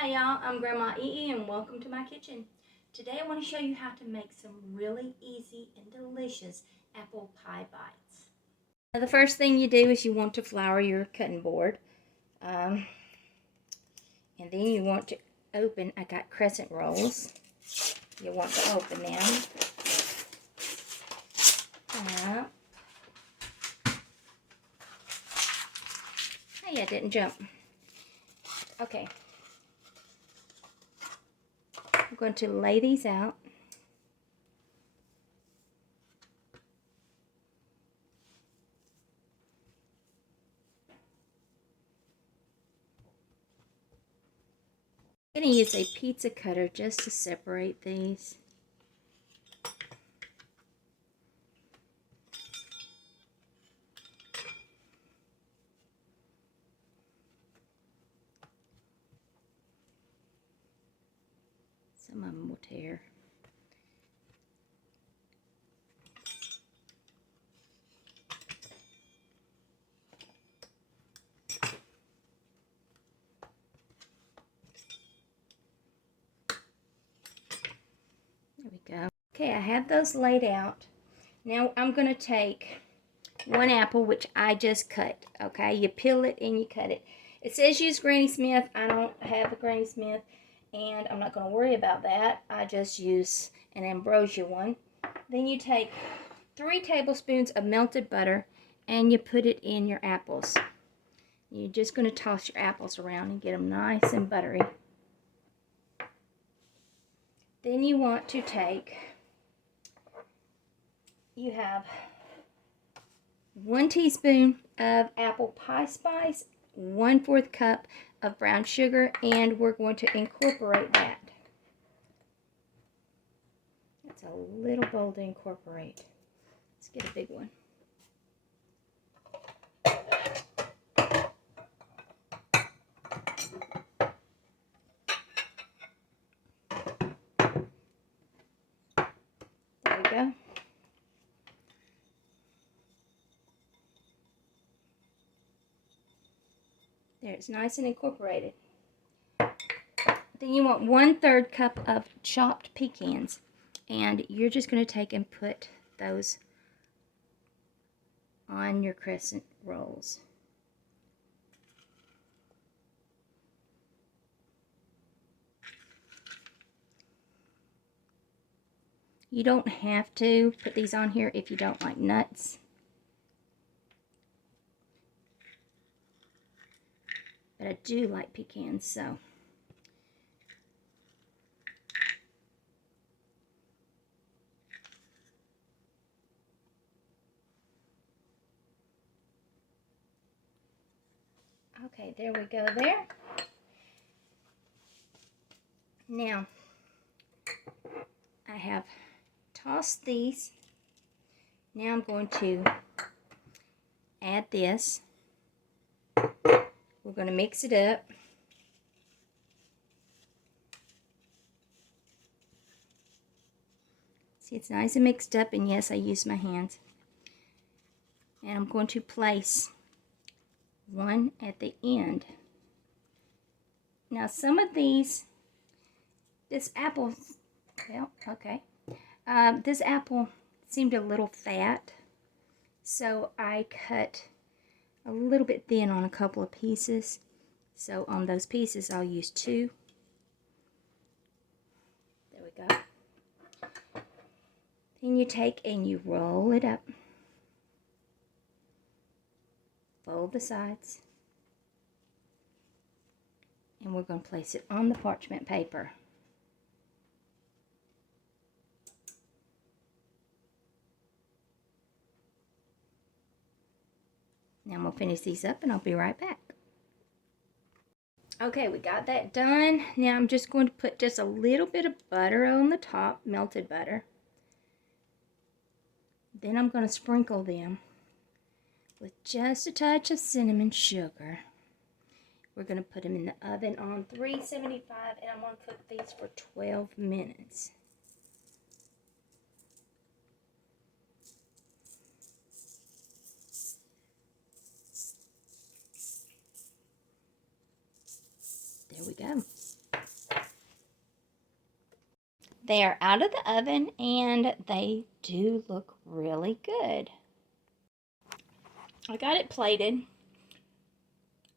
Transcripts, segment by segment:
Hi y'all, I'm Grandma EE and welcome to my kitchen. Today I want to show you how to make some really easy and delicious apple pie bites. Now, the first thing you do is you want to flour your cutting board. And then you want to open, I got crescent rolls. You want to open them up. Hey, I didn't jump. Okay. I'm going to lay these out. I'm going to use a pizza cutter just to separate these. Some of them will tear. There we go. Okay, I have those laid out. Now I'm going to take one apple, which I just cut. Okay, you peel it and you cut it. It says use Granny Smith. I don't have a Granny Smith, and I'm not going to worry about that. I just use an Ambrosia one. Then you take 3 tablespoons of melted butter and you put it in your apples. You're just going to toss your apples around and get them nice and buttery. Then you want to take, you have 1 teaspoon of apple pie spice, 1/4 cup of brown sugar, and we're going to incorporate that. It's a little bowl to incorporate. Let's get a big one. There we go. There, it's nice and incorporated. Then you want 1/3 cup of chopped pecans, and you're just going to take and put those on your crescent rolls. You don't have to put these on here if you don't like nuts. But I do like pecans, so. Okay, there we go there. Now, I have tossed these. Now I'm going to add this. We're going to mix it up. See, it's nice and mixed up, and yes, I use my hands. And I'm going to place one at the end. Now, some of these, this apple, well, okay. This apple seemed a little fat, so I cut a little bit thin on a couple of pieces. So on those pieces, I'll use 2. There we go. Then you take and you roll it up. Fold the sides. And we're going to place it on the parchment paper. Now I'm going to finish these up and I'll be right back. Okay, we got that done. Now I'm just going to put just a little bit of butter on the top, melted butter. Then I'm going to sprinkle them with just a touch of cinnamon sugar. We're going to put them in the oven on 375, and I'm going to cook these for 12 minutes. There we go. They are out of the oven and they do look really good. I got it plated.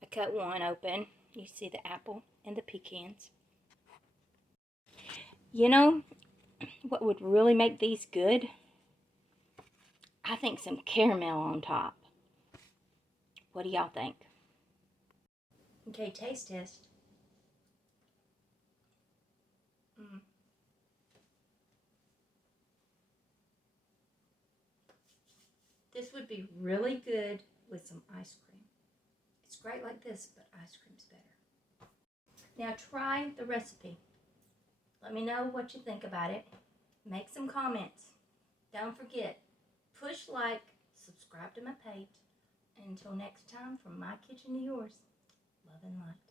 I cut one open. You see the apple and the pecans. You know what would really make these good? I think some caramel on top. What do y'all think? Okay, taste test. This would be really good with some ice cream. It's great like this, but ice cream's better. Now try the recipe. Let me know what you think about it. Make some comments. Don't forget, push like, subscribe to my page. Until next time, from my kitchen to yours, love and light.